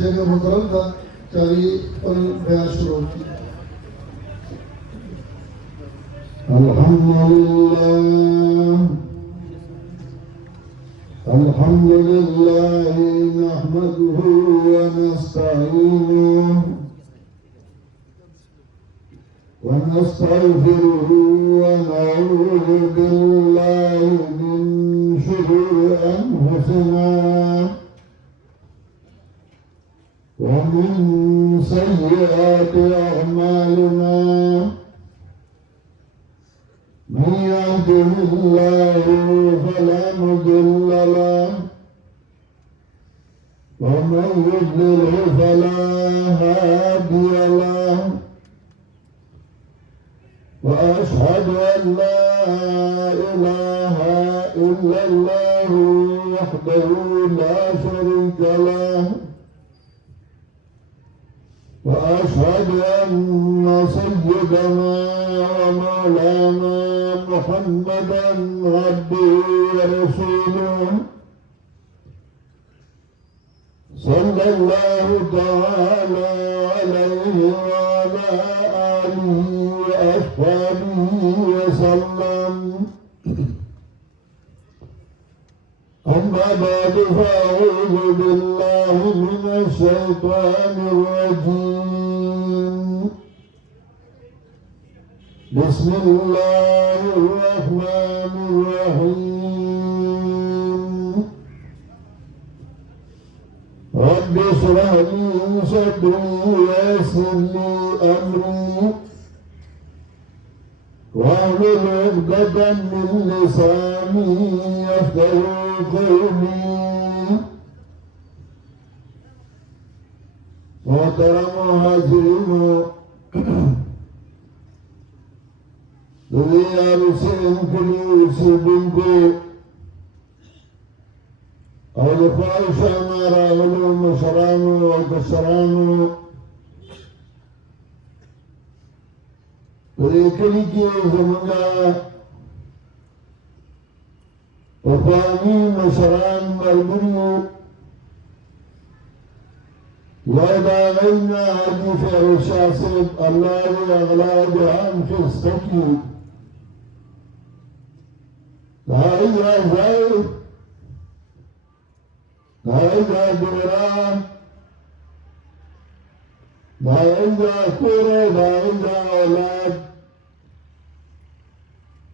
شیخ محترم تھا چاہیے اور بیان شروع کی. الحمد لله نحمده ونستعينه ونستغفره ونعوذ بالله من شرور أنفسنا ومن سيئات أعمالنا من يهده الله فلا مضل له ومن يضلل فلا هادي له وأشهد أن لا إله إلا الله وحده لا شريك له وأشهد أن سيدنا ومولانا محمدا عبده ورسوله صلى الله تعالى عليه وعلى آله وأصحابه وسلم. أما بعد فأعوذ بالله من الشيطان الرجيم. بسم الله الرحمن الرحيم. رب اشرح لي صدري ويسر لي أمري واحلل عقدة من لساني يفقهوا قولي. محترم حاضرین دنیا حسین کلی سیدن کو اور خواہشان راغلو مشرانو اور کسرانو کلی کی زمانہ وفانی مشران مرمونو وإذا غينا حديث الشاسب الله أغلى جهان خستكي لا إذا زيد لا إذا دوران لا إذا كورة لا إذا أولاد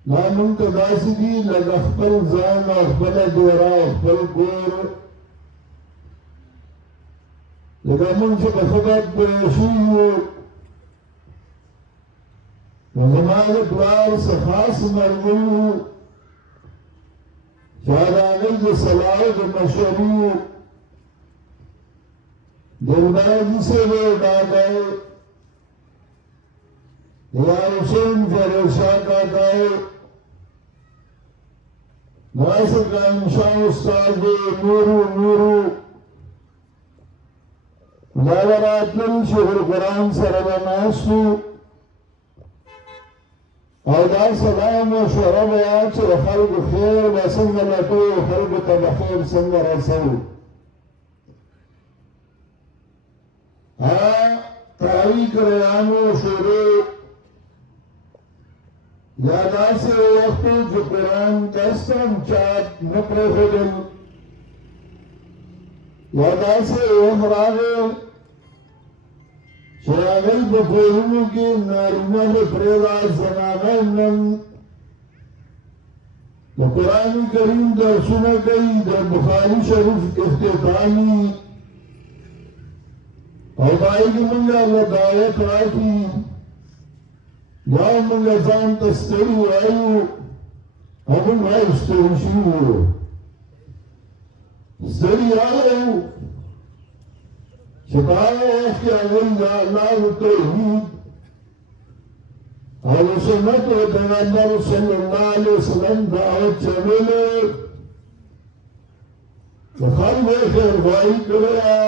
لا منتداسدي لغفل زان أخفل دورا أخفل كور لکه مونږ چې په خدمت شوي وو نو زما د پلار څه خاص ملګري وو چې د هغوی د صلاح د مشري وو دلباجي صاحب یې کاکا یې یا حسین فیروز شاه کاکا یې ناصر قائم شاه استاد یې نورو مداوراتن شیخ القرآن سربناسو او دا سلام و شرب یاچ خلق خیر بسنگ لکو خلق تبخیر سنگ رسو تاریخ ریانو شروع یادا سے وقت جو قرآن دستم چاپ نپر خدل یادا سے احراغ شراغل بفورنو کی نارینہ بفریضا زنانہ انم قرآن کریم در سنہ گئی در بخاری شریف اختتامی او دائی کی منگا اللہ دعوت راکی یا منگا زان تستری آئیو امن بھائی استرشیو استری آئیو شکایہ کہ اللہ توحید اہل سنت و پیغمبر صلی اللہ علیہ وسلم دعوت چلے خلق خیر خواہی کریا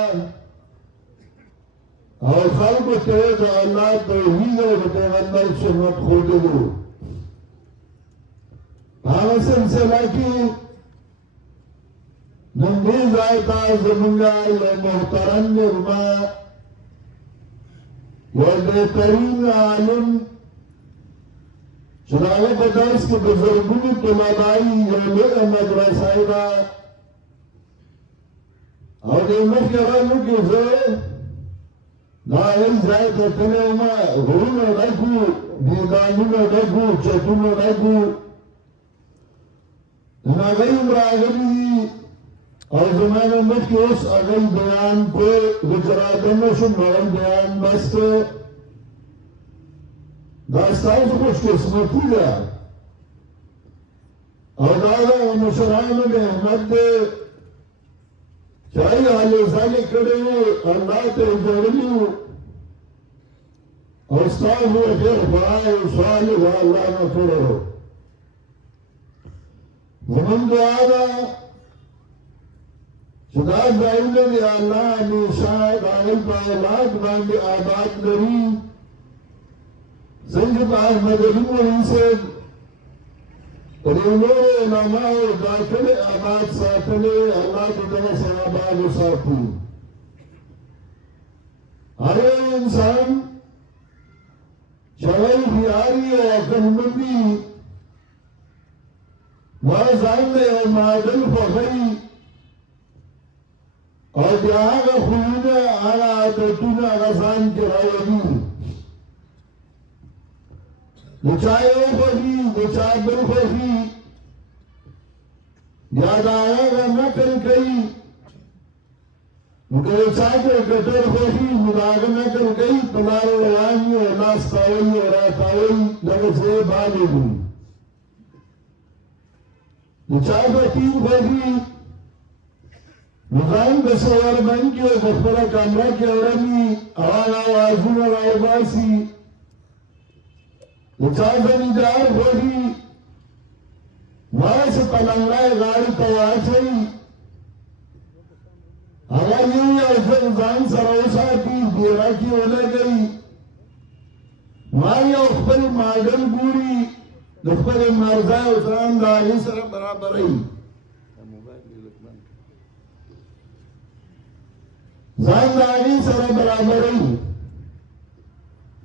اور خلق تیز اللہ توحید و پیغمبر سنت خود دو سلسلہ کی نن دې ځای ته زمونږ یو محترم مېلمه یو بهترین عالم چې د هغه په درس کې د زرګونو طلبایي یو لویه مدرسه ده او دې مخکې راځو کې زه دا هغې ځای ته تللی وم غرونه ډک وو میدانونه ډک وو چتونه ډک وو هغوی هم راغلي دي او زما نه مخکې اوس هغوی بیان کو زه چې راته شم هغوی بیان بس کړ دا ستاسو خوشقسمتي ده او دا د مشرانو نعمت دی چې هغوی هلې ځلې کړې وو الله ته یې ژړلي وو او ستاسو خیر خواه او سوال یې د الله نه کړی و زمونږ دعا ده چې دا ځایونه د الله همیشه د هغوی په اولاد باندې آباد لري څنګه په احمد علي مولوي صاحب په دې نورو علماو دا کلي آباد ساتلې الله دې دغسې آباد وساتي هر یو انسان چې هغوی هوښیاري او عقلمند وي ما ځان له یو معادل خوښوي او بیا هغه خویونه هغه عادتونه هغه ځان کې راولي د چا یو خوښي د چا بل خوښي بیا د هغه نقل کوي نو که د چا کې کټر خوښي نو د هغه نقل کوي په لاره روان وي او لاس تاووي او راتاووي دغسې یې باندې وي د چا بټین خوښي نو ځان داسې وربند کړي او په خپله کمره کې اړوي او هغه اوازونه راوباسي د چا زمیندار خوښي نو هغسې پلنګی غاړې ته واچوي هغه یو یو ځل ځان سره وساتي دیره کې ولګوي نو هر یو خپل ماډل ګوري د خپل مرزا او ځان د هغې سره برابروي ځان د هغې سره برابروي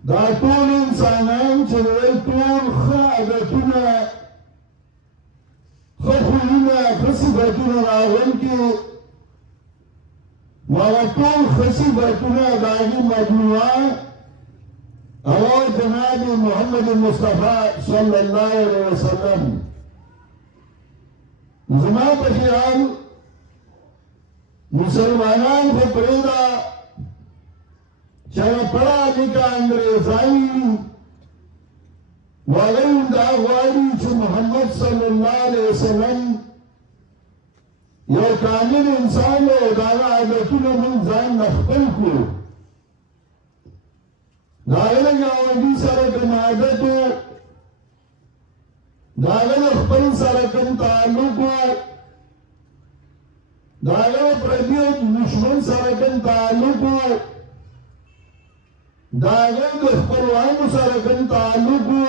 دا ټول انسانان چې دوی ټول ښه عادتونه ښه خویونه ښه صفتونه راغونکي نو هغه ټول ښه صفتونه د هغې مجموعه هغه جناب محمد مصطفی صلی الله علیه وسلم زما په خیال مسلمانان خو پرېږده چې هغه پړه لیکه انګریزان وي نو هغوی هم دا غواړي چې محمد صلی الله علیه وسلم یو کامل انسان او د هغه عادتونه موږ ځان نه خپل کړو د هغه د ګاونډي سره کوم عادت و د هغه د خپل سره کوم تعلق و د هغه د پردي او دشمن سره کوم تعلق و د هغه د خپلوانو سره کوم تعلق و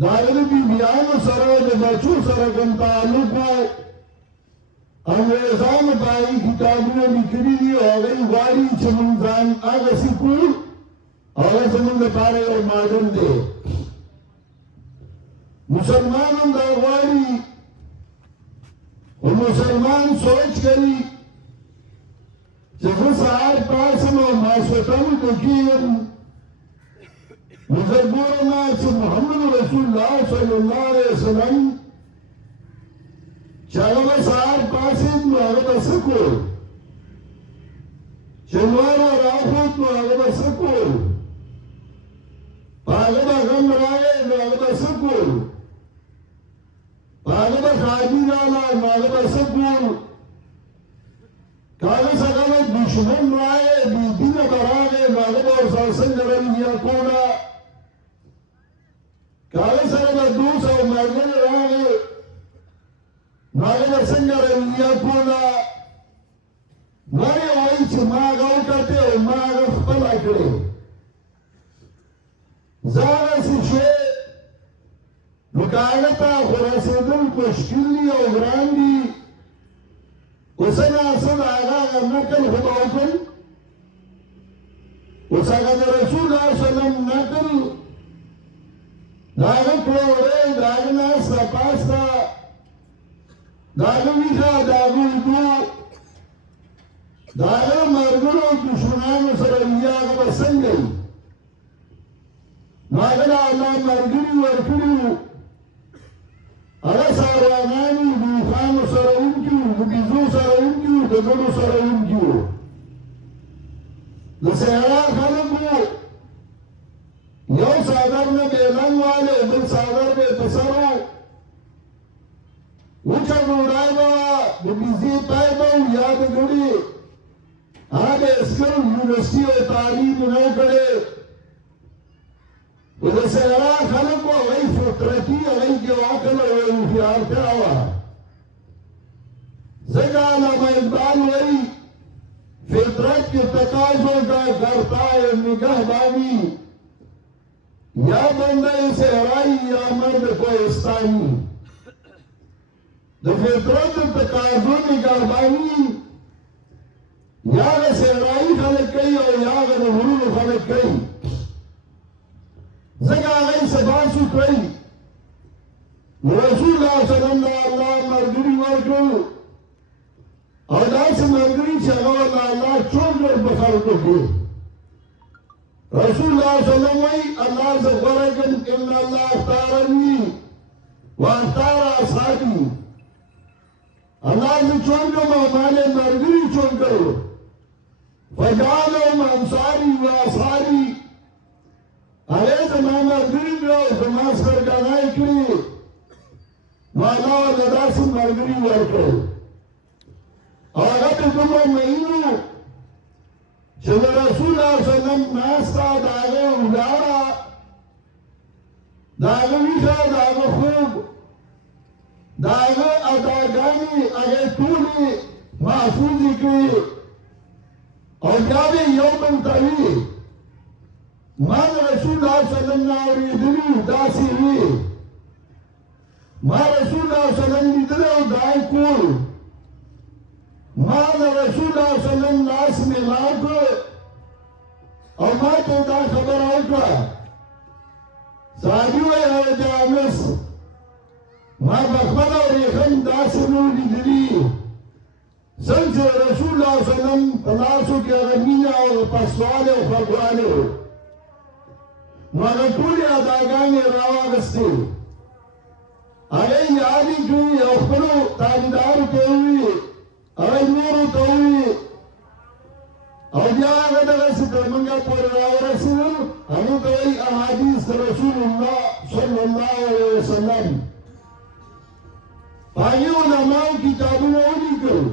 د هغه د بیبیانو سره او د بچو سره کوم تعلق و انګریزانو په هغې کتابونه لیکلي دي او هغوی غواړي چې موږ ځان هغسې کړو هغه زموږ لپاره یو ماډل دی مسلمان هم دا غواړي او مسلمان سوچ کوي چې زه سهار پاڅم او ماسخوتن ته کښېنم نو زه ګورم چې محمد رسول الله صلی الله علیه وسلم چې هغه به سهار پاڅېد نو هغه به څه کړو چې لمر راوخوت نو هغه به څه کړو په هغه به غم راغی نو هغه به څه کړو په هغه به ښادي راغله نو هغه به څه کړو که هغه څخه به دشمن راغی بېدینه به راغی نو هغه به ورسره څنګه رویه کوله که هغه سره به دوست او ملګری راغی نو هغه به څنګه رویه کوله نارې وایي چې ما هغه وکتې او ما هغه خپله کړې زه هغسې شوې نو که هغه ته خو رسېدل مشکل دي او ګران دي وسنا صنع غاغا نكل خبعكم وساقد رسول الله صلى الله عليه وسلم نكل داغا كوري داغا ناسا پاستا داغا ویخا داغا ودو داغا مرگلو دشمنانو سرعیاغا بسنگل ناغلا اللہ مرگلی ورکلیو اغا ساروانانو دوخانو سرعونکیو دبیزو سرعونکیو دگلو سرعونکیو دسیرا خلقو یو سادر نه بیلنگ والے بل سادر بے پسرو وچا گوڑای بوا دبیزی پای باو یاد گڑی آگے اسکل یونیورسٹی و تعلیم نو کرے ودسیرا خلقو غی فطرتی غی کے واقل و انفیار تاوا زگا علامہ اقبال وی فطرت کے تقاضوں کا کرتا ہے نگہبانی یا بندہ صحرائی یا مرد کوہستانی دا فطرت تقاضوں نگہبانی یا دا صحرائی خلق کئی اور یا دا غرور خلق کئی زگا غی سباسو کئی رسول اللہ صلی اللہ مرگری ورکو اور داس مرگری چاہو اللہ چون کر بخارتو کو رسول اللہ صلی اللہ علیہ وسلم اللہ سے فرقن ان اللہ اختارنی واختار اصحابی اللہ سے چون کر مہمانے مرگری چون کرو فجعلهم انصاری و اصحابی ارے زمان مرگری جو زمان سرگانائی کری مانا و لداس مرگری ورکو اور اب تمہیں مہینوں چلو رسول اللہ صلی اللہ علیہ وسلم ناستا داغے اولارا داغے ویشا داغے خوب داغے اداگانی اگے تولی محفوظی کی اور جاوے یومن تاوی مان رسول اللہ صلی اللہ علیہ وسلم داسی ہوئی مان رسول اللہ صلی اللہ علیہ وسلم دائی کول مان رسول اللہ صلی اللہ علیہ وسلم ناس میں لاکو اور ماں تو دا خبر آوکا ساجیو ہے جامس ماں بخبر اور یخن داسنو لدری سنچ رسول اللہ صلی اللہ علیہ وسلم پلاسو کے غنینہ اور پسوالے و خلقوالے مانا کولی اداگانی راوانستے اگر یادی کیوئی اخبرو تاجدار کے ہوئی اگر نورو توئی اور جاگہ دغسی کرمنگا پور راو رسول ہمیں توئی احادیث رسول اللہ صلی اللہ علیہ وسلم آئیے علماء کتابوں اولی کرو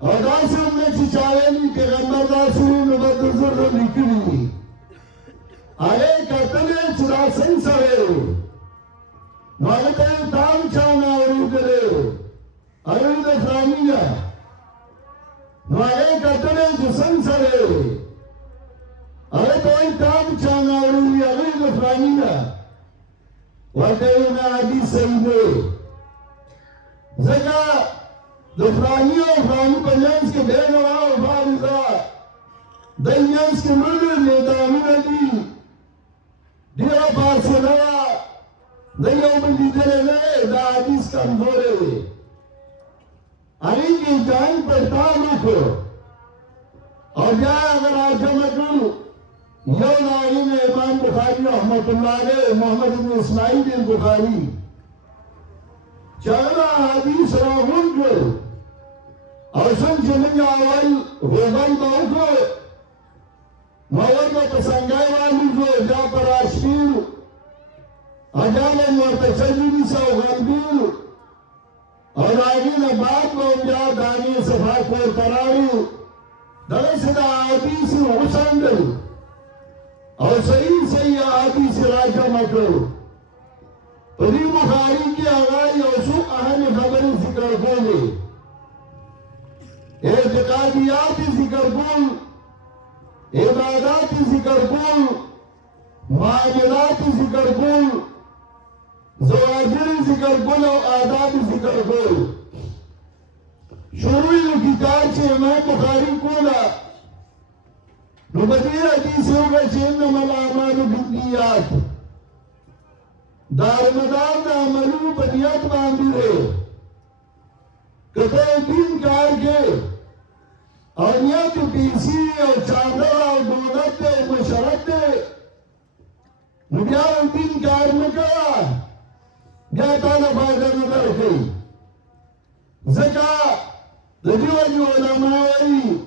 اور داسی ہم نے چچاویلی پیغمبر داسی مبدزر لکلی آئے کتنے چرا سن سوے مالتے تام چانا اوری کرے ایوی دفرانی گا مالے کتنے جسن سوے آئے توئی تام چانا اوری ایوی دفرانی گا وردینا حدیث سیدے زکا دفرانی و فرانی پنجانس کے بینوا و فارزا دینیانس کے ملو نیدامی ندی دیرا پاسی نوا دیو بلی دلے نئے دا حدیث کمزورے علی کی جان پر تعلق ہو اور جائے اگر آجمع کرو یو نائم امام بخاری رحمت اللہ علیہ محمد بن اسماعیل بن بخاری چاہنا حدیث راہن کر اور سن چلنگا اول غیبان باؤ کو مواد و پسنگائی والی جو جا پر آشکیر اجال مرتشجبی سا غلبیر اور آگین بعد میں جا دانی صفحہ کو تراوی درس دا حدیث حسن دل اور صحیح صحیح حدیث راجہ مکر پری بخاری کی آغائی اور سو اہم خبر ذکر کولے اعتقادیات ذکر کول عبادات ذکر کول معاملات ذکر کول زواجر ذکر کول و آداب ذکر کول شروع الكتاب چې امام بخاري کوله نو په دې حدیث وګه چې انما الاعمال بالنیات دا رمضان د عملونو په نیت باندې دی که ته دین کار کې او نیت پیسې او چادر او دولت دی او مشرت دی نو بیا دین کار نه کوه بیا تاله فایده نه درکوي ځکه د دې وجې علما وایي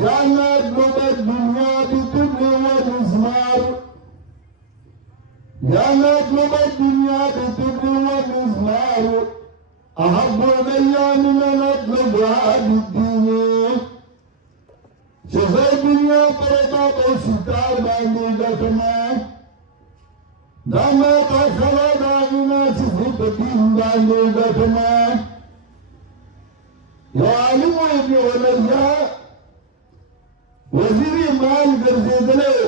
لأن أطلب الدنيا بالطب والمزمار لأن أطلب الدنيا بالطب والمزمار أحب إلي من أن أطلبها بالدين شفا الدنيا پرتا بوسطار باندې ګټما دا ما تخلا داغنا چې په دین باندې ګټما یو عالم ابن ولیا وزیر مال ګرځېدلی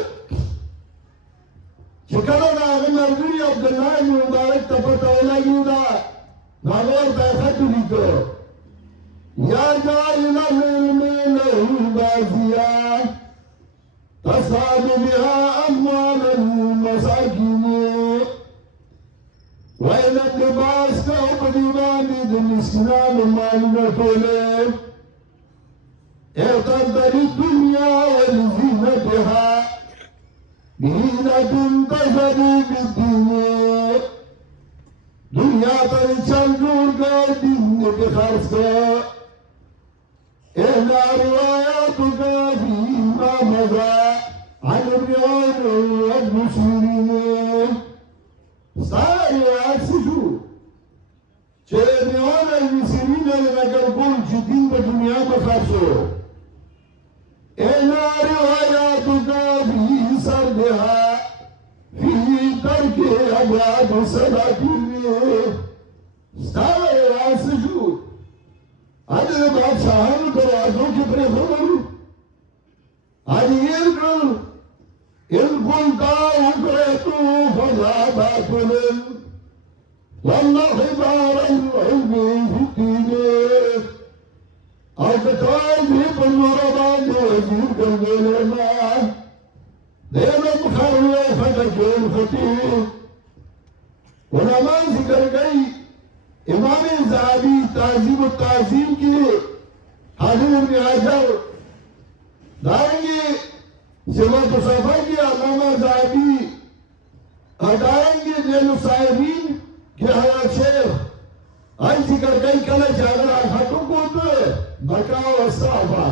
چې کله د هغه ملګري عبدالله بن مبارک ته پته ولګېده نو هغه ورته خط ولیکه یا جاعل العلم له بازیا تصعد بها اموال المساکین وعلم لباس کا په دې باندې د مسکینانو مالونه ټولې اعتذر الدنيا ولزينتها بهينة تجري بالدين دنیا تر چل جوړ کر دین په خرڅ کر اهلا روایاتك فيما مضى عن الرياض والمسلمين ستار روایات شو چې ریاض المسلمین لنقل کول چې دین په دنیا په خرڅو اهلا روایاتك في سردها في ترك ابواب السلاطين ستار روایات شو آج بادشاہانو دروازوں کی پر خبر آج یہ کل ان قلتا اکرتو فلا باطل والله بار العلم في الدين اور کتاب بھی پر مربان جو وزیر کر دینا دینا بخاری فتکون خطیر علماء ذکر گئی امام زہبی تعظیم التعظیم کی حاضر ابن حجر دارنگی سمت صفحہ کی علامہ زہبی دارنگی دین الصائبین کی حضرت شیخ آج ذکر کئی کل چاگر آخاتوں کو تو بکا و صحفہ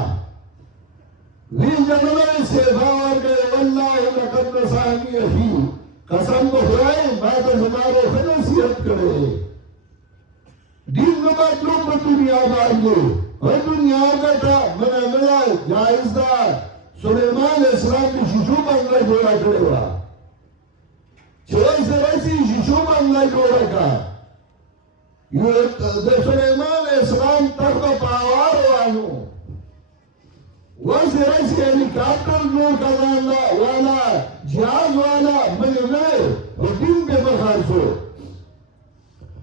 وی جنگل استعفا ورگئے واللہ لقد نصانی اخی قسم کو خدای بات زمارو خنصیحت کرے دین مطلوب په دنیا باندې او دنیا ګټه مړه جایز ده سليمان اسلام د شیشو باندې جوړه کړې و چې سره شیشو باندې جوړه کا یو د سليمان اسلام تر په پاور وانه وزیر هلیکاپټر نو کړه والا جهاز والا ملګری او دین به بخارسو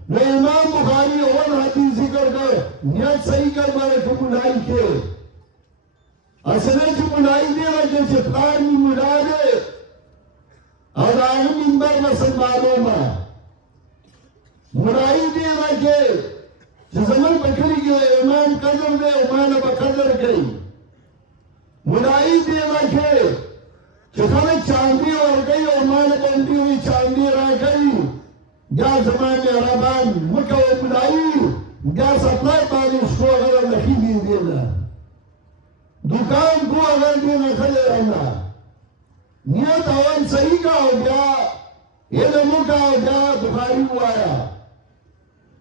نو امام بخاری اول حدیث ذکر کر نیت صحیح کر بارے کو ملائی کے اصلے کی ملائی دے رہے جیسے پلان میں ملا دے اور آئین منبر مسلمانوں میں ملائی دے رہے زمن پکڑی گئے امام قدر دے امان بقدر گئی ملائی دے رہے چکھنے چاندی اور گئی امان بندی ہوئی چاندی رہ گئی بیا زمان عربان مکہ و ملائی بیا سپلائی پانش کو اگر لخی دین دینا دکان کو اگر دینا خلے رہنا نیت اول صحیح کا ہو گیا علموں کا ہو گیا بخاری ہوا آیا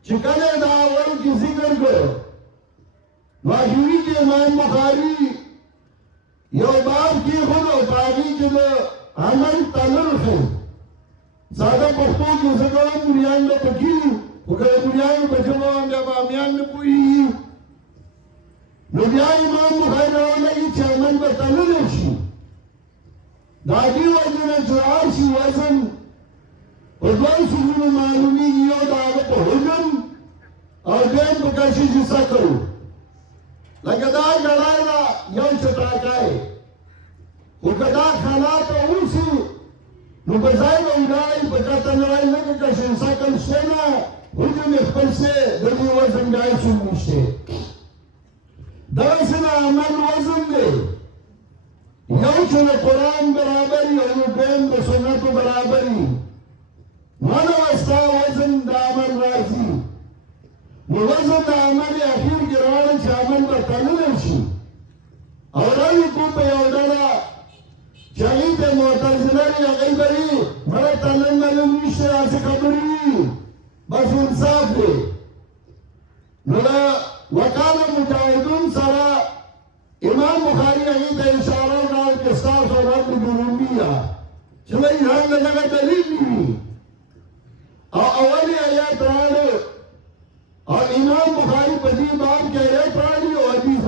چکنے دا اول کی ذکر کو واجوری کے امام بخاری یو باب کی خود و پاگی کے لئے عمل تلرخ ہے زیادہ پختوں کی زکرہ بنیان میں پکی وکر بنیان میں بچمہ جب آمیان میں پوئی نبیان امام بخاری روانہ کی چیمن پر تلل اشی دادی وزن چراشی وزن ودوان سجن معلومی یو دعوت حجن اور دین بکشی جسا کرو وكذا خلاط اوسي نو بزای وای په کته نه راځي لکه چې شنسکل شنه وجه مې خپل څه د دې وزن ځای شو نشته دا څنګه عمل وزن دی یو چې قرآن برابر یو دین د سنت برابر مانه وستا وزن د عمل راځي نو وزن د عمل اخیر کې راځي چې عمل به تلل شي او راځي کو په یو ډول شهید معتزله هغه بری مړه تلل نه نشي راځي خبري بس انصاف دی نو وکاله مجاهدون سره امام بخاری هغه ته اشاره وکړه چې تاسو رب ګرومیا چې وایي هغه دغه دلیل دی او اولی آیات راړو او امام بخاری په دې باب کې آیات راړي او حدیث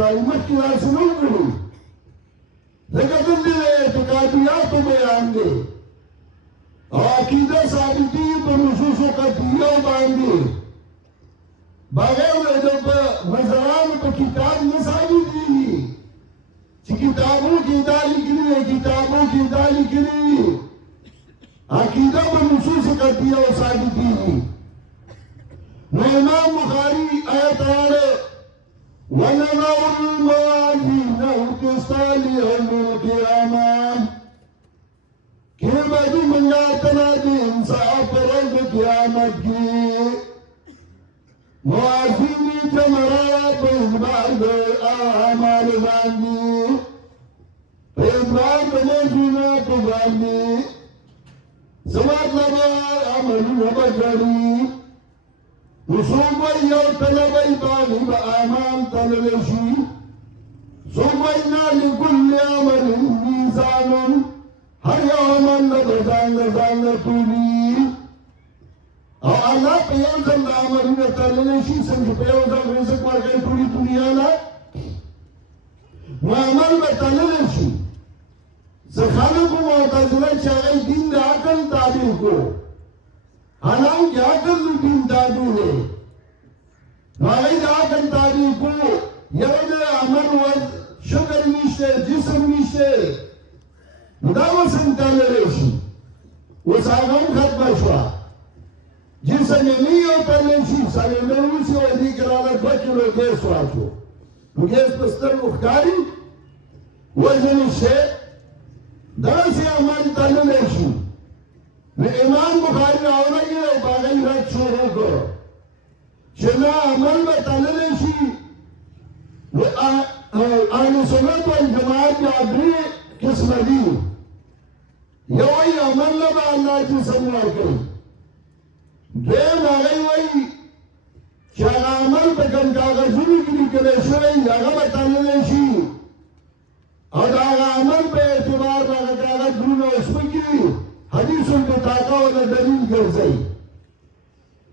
راړي مخکې راځي نو کړو لکه دې اعتقادیات بیان دي او عقیده ثابتي په نصوص قطعیه باندې بغیر د مزرانو په کتاب نه ثابت دي چې کتابو کې دا لیکلي عقیده په نصوص قطعیه او ثابتي دي نو امام بخاری آیت راړو ونضع الموازين القسط ليوم القيامة کہ بدو منگاتنا دی انصاف رب قیامت کی موازینی جمرا پیزبار دے آمال باندی پیزبار دے موزینات باندی سمات لبار عمل وبجری وصوب یو طلبی بانی با آمان طلبشی صوبینا لکل عمل میزانن هر یو عمل لبزان طولی او اللہ پیوزن دا عملون طلبشی سنج پیوزن رزق ورگئی پوری دنیا لا معمل با طلبشی زخانکو معتزلہ چاہی دین دا عقل تعبیر کو حالانکہ عقل دین دادو ہے ناغی دا عقل تعبیر کو یرد عمل وز شکر نیشتے جسم نیشتے دا وسن تلیشی وساغم ختم شوا جسم نیو تلیشی سالیمنوسی وزی کرالت 2 کلو گیس واشو نو گیس پستر مختاری وزن نیشتے دا سی عمل تلیشی میں امام بخاری راولگی او باغی رد شروع کرو چنا عمل بتللی شی آن سنت والجماعت جادری قسم دی یوی عمل لبا اللہ جسم ورکی دیم آگئی وی چاگا عمل بکن کاغذونی کلی کلی شوئی آگا بتللی شی اور آگا عمل پہ اعتبار آگا کاغذ دون اسمکی حدیث البطاقہ والا دلیل گرزئی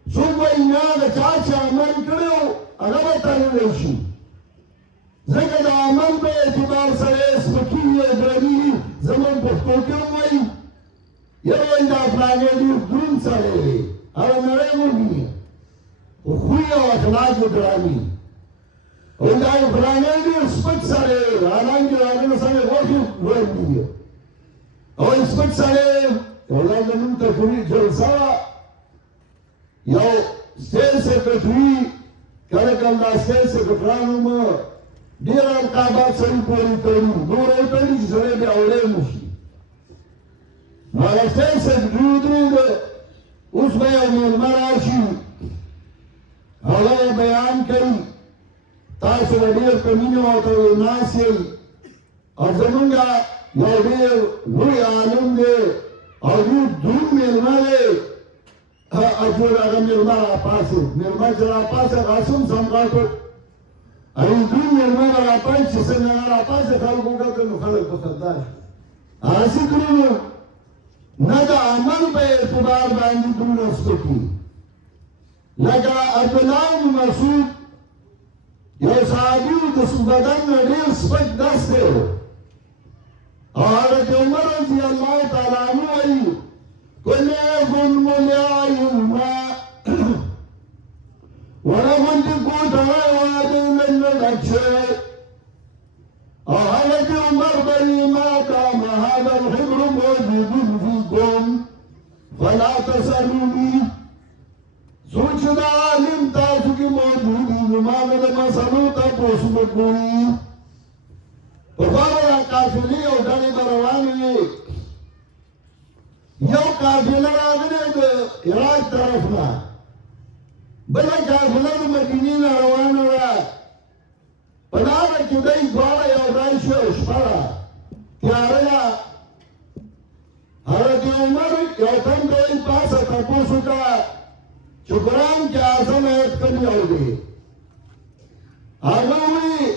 صبح اینا دا چاچا عمل کرو اگر بتانے شی ذکر دا عمل بے اعتبار سر اسمکی ادرانی زمان پختو کیوں وئی یو دا افلانے دی درون سرے اور نرے مونی خوی و اخلاق ادرانی اور دا افلانے دی اسمک سرے حالانکہ آگے سرے وقت ورنی اور اسمک سرے اولا زمین تکوری جلسا یو سٹیل سیکرٹری کرکل دا سٹیل سیکرٹرانو ما دیر القابات سری پوری تڑی دور اوٹڑی سرے بے اولے مشی مالا سٹیل سیکرٹری دری دے اس میں امیر مراشی اولا بیان کری تاسو دیر کمینو آتا ناسی اور زمانگا یو دیر روی عالم دے اور یہ دون میرما ہے اجور اگر میرما راپاس ہے میرما چلا پاس ہے غاسم سمگا کو اری دون میرما راپاس چیسے میرما راپاس ہے خلقوں کا تو خلق پسندہ ہے آسی کرو نا دا عمل بے اعتبار باندی دون اسکو کی لگا عبداللہ مسعود یو صحابیو دس بدن دیر سپک دست ہے حضرت عمر رضی اللہ تعالیٰ عنہ وی کلیفن ملیائی الماء ورغن تکوت وادن لنڈکشے حضرت عمر أنني ما دام هذا الحبر موجود فيكم فلا تسألوني سوچنا علم تاسو کی موجودی نمانا دا مسلو تا پوسو بکوئی پفاولا کافلی او دانی بروانی یو کافلی راگنے دا عراق طرفنا بلا کافلی دا مدینین روانا را پنانا کدائی دوارا یو رائشو شپرا تیاریا حضرت عمر یو تم دوئی پاسا تا پوسو کا شکران کے آزم ایت کمی ہوگی آگوی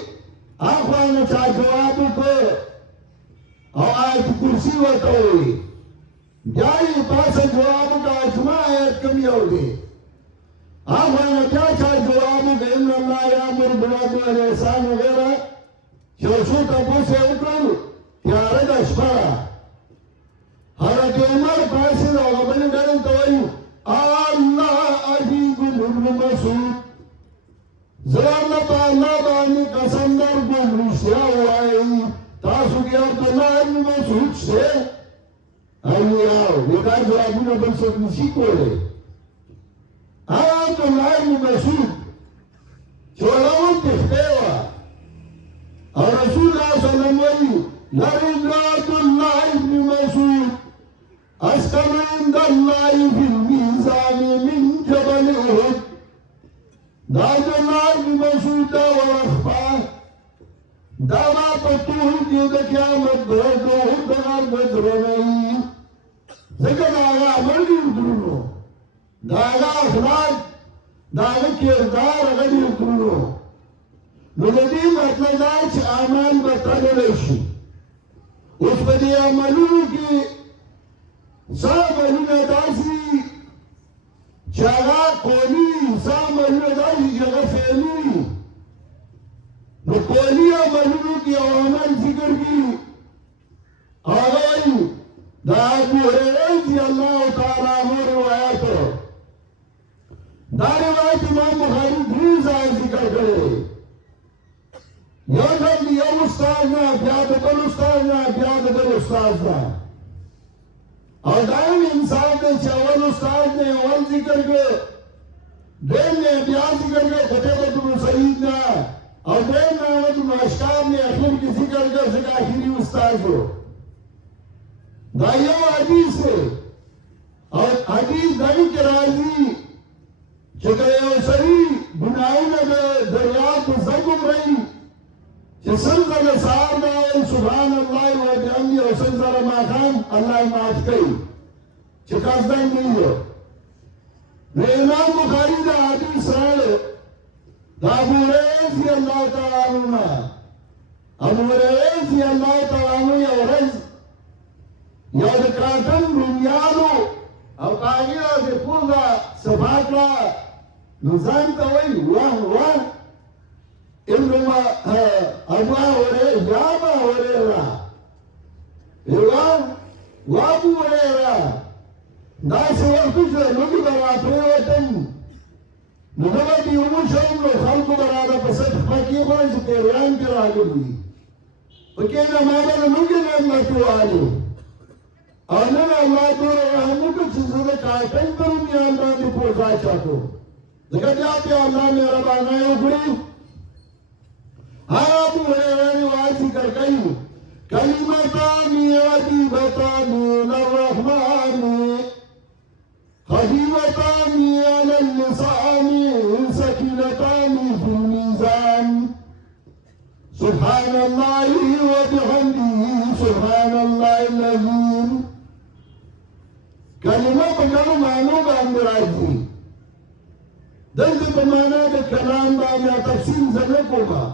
آخوانا چاہ جوابو کو او آیت کرسی وطوئی جائی پاس جوابو کا اجماع ایت کمی ہوگی آخوانا کیا چاہ جوابو کہ ان اللہ یامر بالعدل والاحسان وغیرہ شوشو تبو سے اکر تیارے دا شپرا حضرت عمر پاسی دا غبنی ڈرن توئی اللہ عزیز ابن مسعود زراللہ تعالیٰ بانی قسم در گمرشیا ہوائی تاسو کی عبداللہ ابن مسعود سے آئیے آؤ یہ جوابون بن سب نسی کولے عبداللہ ابن مسعود چولہون تخبیوہ اور رسول اللہ صلی اللہ علیہ وسلم لرضات اللہ ابن مسعود اسکن عند اللہ فی المیزان من جبل احد داج اللہ ابن مسعود ورخفا داما پتوہ کی دا قیامت برد احد دنار بدرنائی ذکر داغا عملی ادرونو داغا اخلاق داغا کردار اغلی ادرونو نلدی مطلب داچ آمان بطللشی اس بدی عملو کی سامنون داسی جگہ کولی سامنون داسی جگہ فیلی نو کولی عملون کی عوامل ذکر کی آرائی دا ابو حریرہ اللہ تعالیٰ عنہ روایت دا روایت امام بخاری دریز آئے ذکر کرے یو استاذ نا بیاد بل استاذ نا بیاد بل استاذ نا اور دائم انسان نے چاول استاد نے اول ذکر کے دین نے بیان ذکر کے خطیبت بن سعید نے اور دین نامت بن اشکاب نے اخیر کی ذکر کے ذکر آخری استاد کو دائیو حدیث سے اور حدیث دائی کے راضی چکر اوسری بنائی نے دریات زگم رہی کہ سلزل سار دائی سبحان اللہ و بحمدی و سلزل ماخان اللہ معاف کئی چکاس دن نہیں ہو امام بخاری دا حدیث رائے دا ابو ریزی اللہ تعالیٰ عنہ ابو ریزی اللہ تعالیٰ عنہ یا رز یا دکاتن دنیالو او قاگیرہ سے پورا صفاقہ نظام تاوئی وان انما ابا هريره جابا هريره يوان وابو هريره ناس وقتش نجي براتوتن نجي يومشون خلق برادا بسط فكي خالص كيران كراغلي وكينا ما بنا نجي نمتوالي أنا الله دور رحمك تزود كاتن برميان رادي پوزا چاہتو ذکر جاتے اللہ میرا بانا یوکڑی ابو ہریرہ روایت ذکر کئی کلمتان عجیبتان للرحمن خفیفتان علی اللسان ثقیلتان فی المیزان سبحان اللہ و بحمدہ سبحان اللہ العظیم کلمہ بگرو معنوں کا اندر آئی دلت بمانا دے کلام بایا تفصیل زنکو با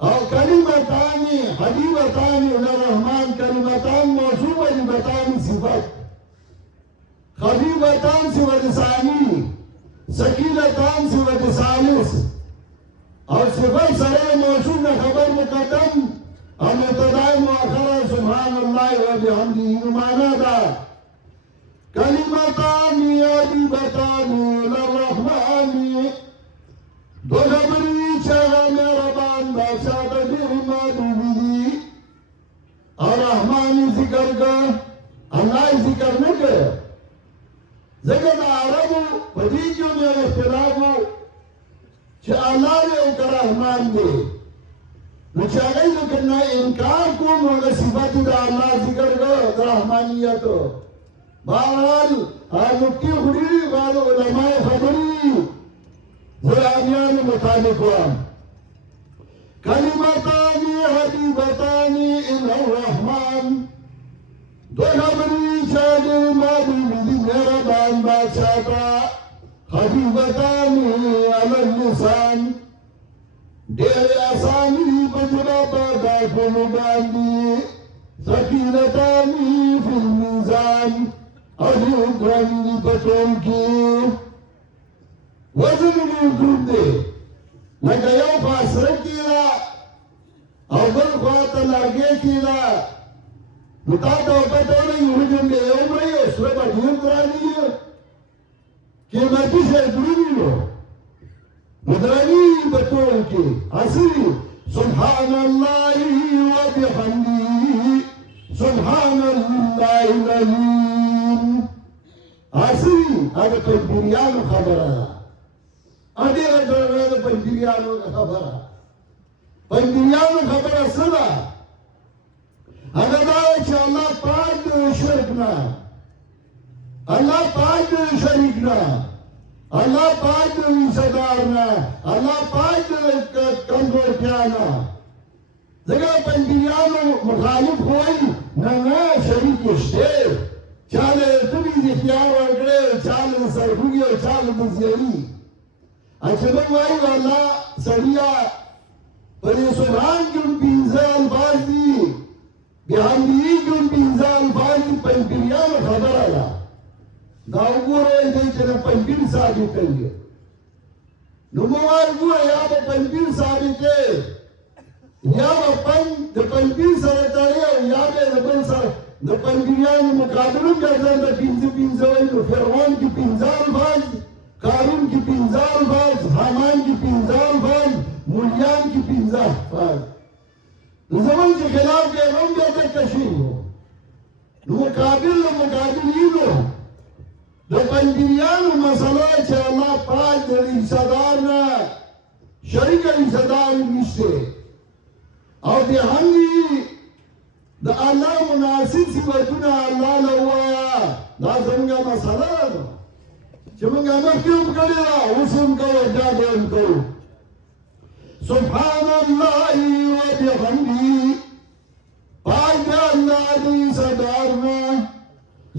اور کلمتان حبیبتان للرحمن کلمتان موصوبہ لبتان صفت خفیفتان صفت ثانی ثقیلتان صفت ثالث اور صفت سرے موصوب خبر مقدم اور مبتداء مؤخر سبحان اللہ و بحمدہ معنی دا کلمتان حبیبتان للرحمن دو خبری چاہا میرا بان بادشاہ دیر مادو بھی دی نو چې هغه یې کنه انکار کوم هغه صفات د الله ذکر کړو د رحمانیت بهرحال نکتې خوري بعض علما خبرې زرامیانو مطابق وام کلمتان حبیبتان الی الرحمن دو خبرې چې د مادي دې مهربان بادشاہ ته حبیبتان علی اللسان ډېر آساني په ژبه پیدا کولو باندې ثقیلتان فی المیزان او ډېر ګران دي په ټول کې وزن ډېر دروند دی لکه یو خوا سره کېده او بل خوا ته لرګی کېده نو تا ته پته ولګي حجم دی یو مړی او سره به ډېر ګران دي قیمتي شی دروند نو مدرنی بطول کی اصلی سبحان اللہ و بحمدی سبحان اللہ العظیم اصلی اگر پنجریانو خبره ادیر درنه پنجریانو خبره صدا اگر داوی چه اللہ پاک دو شرکنا اللہ پاک دو شریکنا اللہ پاک دو صدارنا اللہ پاک دو کمزورتیانا زگر پنجریانو مخالف ہوئی نا شریک اشتے چالے تبیز اختیار ورکڑے چالے سرخوگی اور چالے مزیری اچھا بھائی اللہ سڑیا پری سبحان کیوں پینزا الفاظ دی بیحمدی کیوں پینزا الفاظ دی پنجریانو خبر آلا دا وګورئ دې چې د پنځیر ثابت کوي نو موږ وګورئ یا به پنځیر ثابت دی یا به د پنځیر سره تړي یا به د بل سره د پنځیریانو مقابله کوي د پنځه وایي نو فرعون کې پنځه الفاظ قارون کې پنځه الفاظ حامان کې پنځه الفاظ مولیان کې پنځه الفاظ نو زمونږ چې خلاف کوي هم بیا دقه شي نو مقابلینو د پنجریانو مسله چې الله پاک د رشتهدار نه شریک رشتهدار نشته او د همدې د الله مناسب صفتونه الله له ووایه دا زموږ مسله ده چې موږ مخکې هم کړې ده اوس هم کوو بیا به هم کوو سبحان الله وبحمده پاک د الله د رشتهدار نه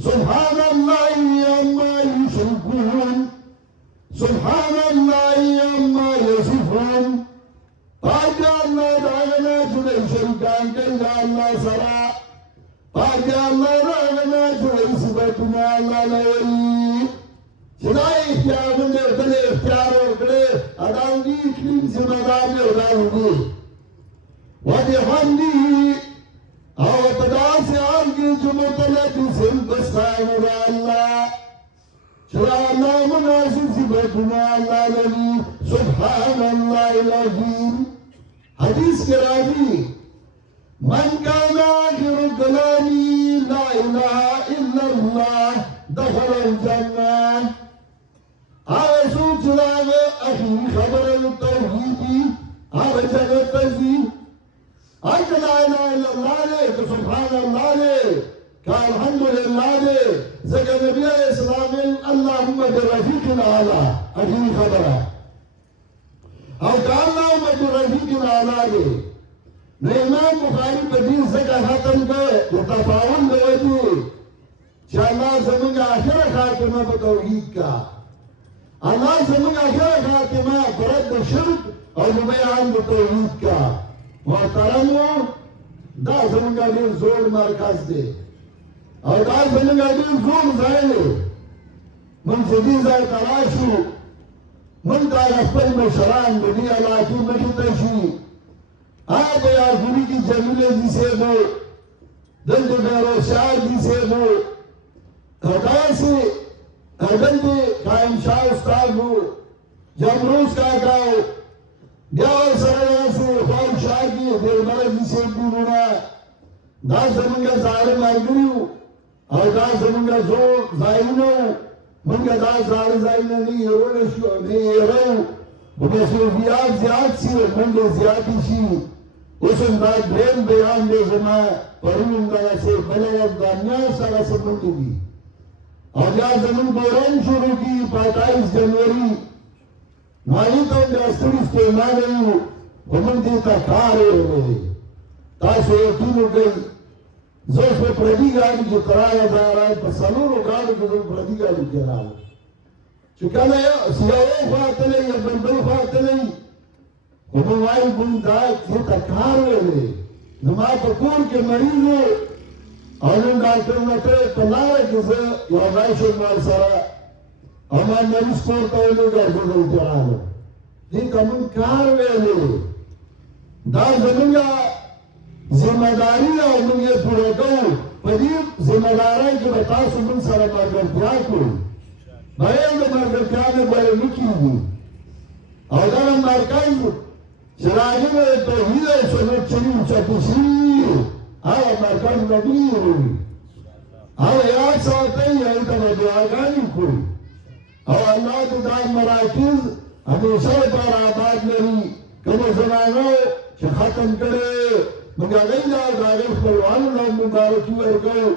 سبحان الله عما يشركون سبحان الله عما يصفون پاک الله داغنا جوړ شریکان کوي الله سره پاک الله داغنا جوړ صفاتونه الله لري چې دا اختیار دې ورته اختیار ورکړي ادا دې کلیم ذمہ دار دی ورته وبحمده او پداس آن کی جو مطلقی سن بستان اللہ چرا اللہ مناسب صفتنا اللہ لگی سبحان اللہ العظیم حدیث کے راضی من کان آخر کلامی لا الہ الا اللہ دخل الجنہ آگے سوچ لاغ اخیر خبر التوحیدی آگے جگہ تزید آج لا الہ الا اللہ لے تو سبحان اللہ لے کہ الحمدللہ لے ذکر نبی علیہ السلام اللہم برفیق العالی اجیل خبرہ او کہ اللہم برفیق العالی لے نو امام بخاری بدین ذکر ختم کر تفاول لوجی کہ اللہ زمین آخر خاتمہ بتوحید کا اللہ زمین آخر خاتمہ برد شرک اور بیان بتوحید کا محترمو دا زمونږ ډېر زوړ مرکز دی او دا زمونږ ډېر زوړ ځای دی موږ چې دې ځای ته راشو موږ ته خپل مشران د دې علاقې مخې ته شي هغه به یارګوري کې جمیل حاجي صاحب دلته فیروز شاه حاجي صاحب او داسې دلته قایم شاه استاد و جمروز کاکا و بیا ورسره داسې خوان شاه کې دلبر حاجي صاحب ورونه دا زمونږ زاړه ملګري وو او دا زمونږ زوړ ځایونه وو موږ دا زاړه ځایونه نه هېرولی شو نه هېرو ومسؤولیات زیات شي منډې زیاتې شي اوس هم دا درېیم بیان دی زما پرون هم دغسې بله ورځ د میاشت هغسې منډې دي او بیا زمونږ دوران شروع کړي په 28 جنوري مالي ته هم بیا ستړي ستومانه یو خو موږ دې ته کار ویلی دی تاسو یقین وکړئ زه اوس په پردي ګاډي کې تراله ځای په څلورو ګاډو کې زه پردي ګاډي کې راغلم چې کله یو خوا تللی یا بل خوا تللی خو موږ وایو موږ دا دې ته کار ویلی زما په کور کې مریض و او نن ډاکټر نه کړی په لاره کې زه یو ځای شوم ورسره او ما مریض کور ته ولېږه زه دلته راغلم دې ته موږ کار ویلی دا زموږ ذمہ داری ده او موږ یې پوره کوو په دې ذمہ دارۍ کې به تاسو موږ سره ملګرتیا کوو بغیر د ملګرتیا نه بله نه کېږي او دغه مرکز چې راجع به د توحید او سنت چلي اوچتې شوي هغه مرکز به ډېر وي هغه یاد ساتئ هغې ته به دعاګانې کوئ او الله دې دا مراکز همیشه لپاره آباد لري کومه زمانه چې ختم کړې موږ هغوی له هغې خپلوانو نه مبارکي ورکوو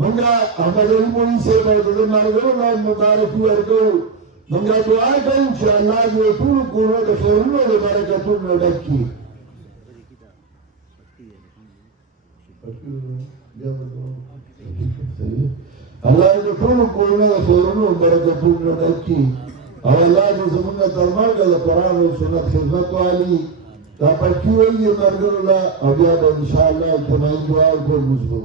موږ احمد علي مولوي صاحب او د ده ملګرو نه مبارکي ورکوو موږ دعا کوو چې الله دې ټولو کورونو د خیرونو او د برکتونو ډک کړي الله دې ټولو کورونو د خیرونو او برکتونو ډک کړي او الله دې زموږ تر مرګه د قرآن او سنت خدمت والي دا پټي وایي ملګرو له او بیا به انشاءالله اجتماعي دعا وکړو